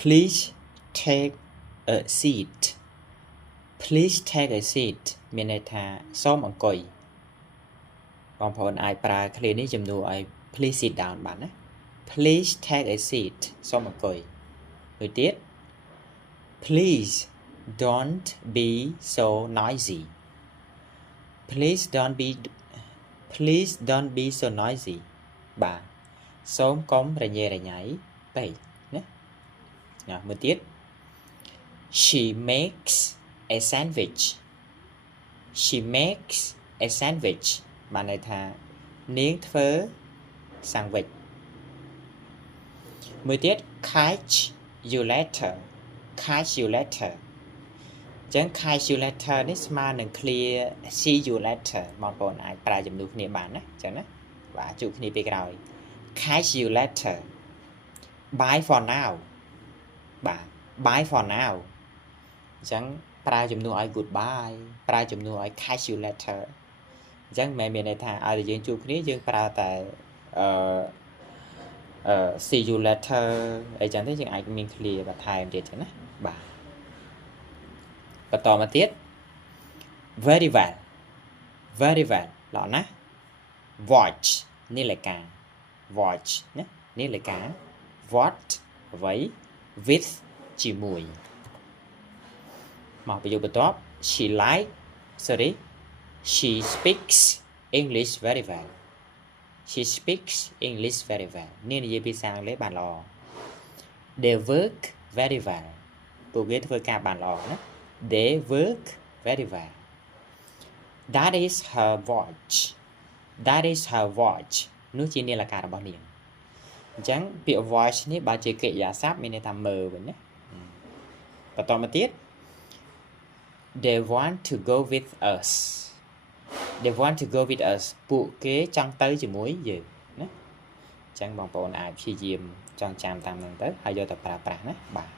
please take a seat please take a seat មានន័យថាសូមអង្គុយបងប្អូនអាចប្រើឃ្លានេះជំនួសឲ្យ please sit down បានណា please take a seat សូមអង្គុយមួយទៀត please don't be so noisy please don't be so noisy បាទសូមកុំរញ៉េរញ៉ៃពេកណាមួយទៀត she makes a sandwich she makes a sandwich បានន័យថានាងធ្វើ sandwich មួយទៀត catch you later catch you later ចឹង catch you later នេះស្មើនឹង clear see you later បងប្អូនអាចប្រើជំនួសគ្នាបានណាចឹងណាបាទជួបគ្នាពេលក្រោយ catch you later bye for now បាទ bye for now ចឹងប្រើជំនួសឲ្យ goodbye ប្រើជំនួសឲ្យ catch you later អញ្ចឹងមិនមានន័យថាឲ្យតែយើងជួបគ្នាយើងប្រើតែsee you later អីចឹងទេយើងអាចមាន clear បន្ថែមទៀតចឹងណាបាទបន្តមកទៀត very well ល្អណាស់ watch នាឡិកា watch ណានាឡិកា what អ្វី with ជាមួយមកប្រយោគបន្ទាប់ she speaks English very well she speaks English very well នេះនិយាយភាសាអង់គ្លេសបានល្អ they work very well ពួកគេធ្វើការបានល្អណា they work very well that is her watch នោះជានាឡិការបស់នាងអញ្ចឹងពាក្យ watch នេះបើជាកិរិយាសព្ទមានន័យថាមើលវិញណាបន្តមកទៀត they want to go with us ពួកគេចង់ទៅជាមួយយើងណាអញ្ចឹងបងប្អូនអាចព្យាយាមចងចាំតាមនឹងទៅហើយយកទៅប្រើប្រាស់ណាបាទ